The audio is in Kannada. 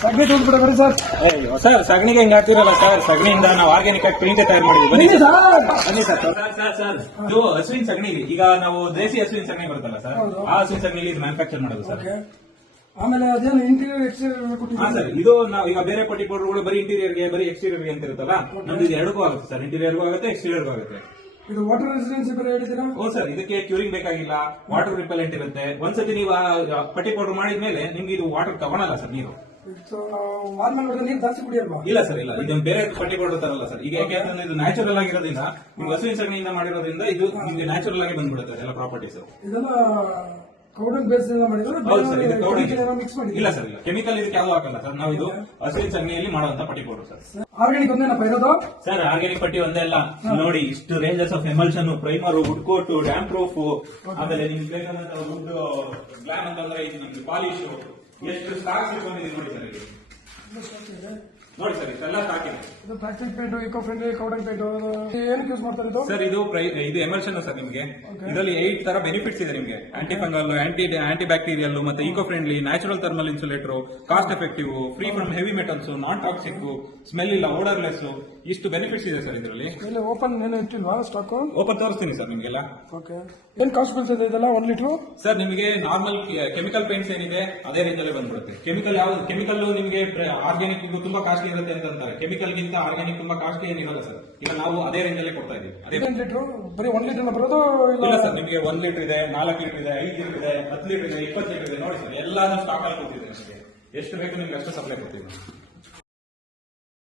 ಸಗಣಿ ತೋರಿಸ್ಬಿಡ ಬರೀ ಸರ್. ಸರ್ ಸಗಣಿಗೆ ಹಿಂಗ್ ಹಾಕ್ತಿರಲ್ಲ ಸರ್, ಸಗಣಿಯಿಂದ ನಾವು ಆರ್ಗ್ಯಾನಿಕ್ ಆಗಿ ಪ್ರಿಂಟ್ ತಯಾರು ಮಾಡಿದ್ವಿ. ಬನ್ನಿ ಸರ್, ಬನ್ನಿ ಸರ್. ಸರ್ ಇದು ಹಸುವಿನ ಸಗಣಿ. ಈಗ ನಾವು ದೇಸಿ ಹಸುವಿನ ಸಗಣಿ ಬರುತ್ತಲ್ಲ ಸರ್, ಆ ಹಸುವಿನ ಸಗಣಿಲಿ ಇದು ಮ್ಯಾನುಫ್ಯಾಕ್ಚರ್ ಮಾಡೋದು ಸರ್. ಆಮೇಲೆ ಅದೇನು ಇಂಟೀರಿಯರ್ ಎಕ್ಸ್ಟೀರಿಯರ್ ಹಾ ಕೊಟ್ಟಿದ್ದೀವಿ ಸರ್, ಇದು ನಾವು ಈಗ ಬೇರೆ ಪಟ್ಟಿ ಪೌಡರ್ಗಳು ಬರೀ ಇಂಟೀರಿಯರ್ಗೆ ಬರೀ ಎಕ್ಸ್ಟೀರಿಯರ್ಗೆ ಅಂತ ಇರುತ್ತಲ್ಲ, ನಮ್ದು ಇದು ಎರಡಕ್ಕೂ ಆಗುತ್ತೆ ಸರ್. ಇಂಟೀರಿಯರ್ಗೂ ಆಗುತ್ತೆ, ಎಕ್ಸ್ಟೀರಿಯರ್ಗೂ ಆಗುತ್ತೆ. ಇದು ವಾಟರ್ ರೆಸಿಡೆನ್ಸಿ ಬೇರೆ ಹೇಳಿದ್ದೀರಾ? ಓ ಸರ್, ಇದಕ್ಕೆ ಕ್ಯೂರಿಂಗ್ ಬೇಕಾಗಿಲ್ಲ, ವಾಟರ್ ರಿಪೆಲೆಂಟ್ ಇರುತ್ತೆ. ಒಂದ್ಸತಿ ನೀವು ಪಟ್ಟಿ ಪೌಡರ್ ಮಾಡಿದ್ಮೇಲೆ ನಿಮ್ಗೆ ಇದು ವಾಟರ್ ತಗೊಳಲ್ಲ ಸರ್ ನೀರು. ಆದ್ಮೇಲೆ ನೋಡಿದ್ರೆ ನೀರು ಜಾಸ್ತಿ ಕುಡಿಯಲ್ವಾ? ಇಲ್ಲ ಸರ್, ಇಲ್ಲ. ಇದು ಬೇರೆ ಪಟ್ಟಿ ಪೌಡರ್ ತರಲ್ಲ ಸರ್. ಈಗ ಯಾಕೆಂದ್ರೆ ಇದು ನ್ಯಾಚುರಲ್ ಆಗಿರೋದ್ರಿಂದ, ನಿಮ್ಗೆ ಹಸುವಿನ ಸಗಣಿಯಿಂದ ಮಾಡಿರೋದ್ರಿಂದ ಇದು ನಿಮ್ಗೆ ನ್ಯಾಚುರಲ್ ಆಗಿ ಬಂದ್ಬಿಡುತ್ತೆ ಎಲ್ಲ ಪ್ರಾಪರ್ಟೀಸ್. ಇದೆಲ್ಲ ಕೌಡನ್ ಬೇಸ್ ಮಾಡಿದ್ರೆ ಹೌದು ಸರ್, ಇದು ಮಿಕ್ಸ್ ಮಾಡಿ. ಇಲ್ಲ ಸರ್, ಇಲ್ಲ. ಕೆಮಿಕಲ್ ಇದಕ್ಕೆ ಯಾವ್ದು ಹಾಕಲ್ಲ ಸರ್. ನಾವು ಇದು ಹಸುವಿನ ಸಗಣಿಯಲ್ಲಿ ಮಾಡುವಂತ ಪಟ್ಟಿ ಪೌಡರ್ ಸರ್. ಆರ್ಗ್ಯಾನಿಕ್ ಒಂದೇನಪ್ಪ ಇರೋದು? ಸರ್ ಆರ್ಗ್ಯಾನಿಕ್ ಪಟ್ಟಿ ಒಂದೇ ಅಲ್ಲ ನೋಡಿ, ಇಷ್ಟು ranges of emulsion, primer, wood coat, damp proof, ಆಮೇಲೆ ನಿಮ್ಗೆ ಬೇಕಾದಂತ ವುಡ್ ಗ್ಲಾಮ್ ಅಂತಂದ್ರೆ ಇದು ನಮ್ಗೆ ಪಾಲಿಶ್, ಎಷ್ಟು ಸ್ಟಾಕ್ಸ್ ಬಂದಿದೆ ನೋಡಿ ಸರ್. ಇಲ್ಲಿ ನೋಡಿ ಸರ್, ಇಷ್ಟೆಲ್ಲ ಸ್ಟಾಕ್ ಇದೆ. ಇದು ಪ್ಲಾಸ್ಟಿಕ್ ಪೇಂಟ್, ಇಕೋ ಫ್ರೆಂಡ್ಲಿ ಕೌಡನ್ ಪೇಂಟ್ ಏನಕ್ಕೆ ಯೂಸ್ ಮಾಡ್ತಾರೆ ಇದು? ಸರ್ ಇದು ಎಮಲ್ಷನ್ ಸರ್. ನಿಮಗೆ ಇದರಲ್ಲಿ 8 ತರ ಬೆನಿಫಿಟ್ಸ್ ಇದೆ ನಿಮಗೆ. ಆಂಟಿ ಫಂಗಲ್, ಆಂಟಿ ಬ್ಯಾಕ್ಟೀರಿಯಲ್, ಮತ್ತೆ eco friendly, natural thermal insulator, cost effective, free from heavy metals, non toxic, smell ಇಲ್ಲ, ಓಡರ್ಲೆಸ್, ಇಷ್ಟು ಬೆನಿಫಿಟ್ಸ್ ಇದೆ ಸರ್ ಇದರಲ್ಲಿ. ಓಪನ್ ಏನು ಇಟ್ಟಿಲ್ವಾ ಸ್ಟಾಕ್? ಓಪನ್ ತೋರಿಸ್ತೀನಿ ಸರ್ ನಿಮಗೆಲ್ಲ. ಓಕೆ, ಏನ್ ಕಾಸ್ಟ್ ಬೀಳ್ತದೆ ಇದೆಲ್ಲ 1 ಲೀಟರ್? ಸರ್ ನಿಮಗೆ ನಾರ್ಮಲ್ ಕೆಮಿಕಲ್ ಪೇಂಟ್ಸ್ ಏನಿದೆ ಅದೇ ರೇಂಜ್ ಅಲ್ಲಿ ಬಂದ್ಬಿಡುತ್ತೆ. ಕೆಮಿಕಲ್ ನಿಮಗೆ ಆರ್ಗ್ಯಾನಿಕ್ ತುಂಬಾ ಕಾಸ್ಟ್ಲಿ ಇರುತ್ತೆ ಅಂತ ಅಂತಾರೆ. ಕೆಮಿಕಲ್ ಗಿಂತ ಆರ್ಗ್ಯಾನಿಕ್ ತುಂಬಾ ಕಾಸ್ಟ್ಲಿ ಏನಿರಲ್ಲ ಸರ್. ಈಗ ನಾವು ಅದೇ ರೇಂಜ್ ಅಲ್ಲೇ ಕೊಡ್ತಾ ಇದೀವಿ. ಅದೇ ಲೀಟರ್ ಬರೀ 1 ಲೀಟರ್ ಬರೋದು? ಇಲ್ಲ ಸರ್, ನಿಮಗೆ 1 ಲೀಟರ್ ಇದೆ, 4 ಲೀಟರ್ ಇದೆ, 5 ಲೀಟರ್ ಇದೆ, 10 ಲೀಟರ್ ಇದೆ, 20 ಲೀಟರ್ ಇದೆ. ನೋಡಿ ಸರ್, ಎಲ್ಲಾನು ಸ್ಟಾಕ್ ಅಲ್ಲಿ ಕೊಡ್ತಿದ್ದೀವಿ. ನಿಮಗೆ ಎಷ್ಟು ಬೇಕು ನಿಮ್ಗೆ ಅಷ್ಟು ಸಪ್ಲೈ ಕೊಡ್ತೀವಿ.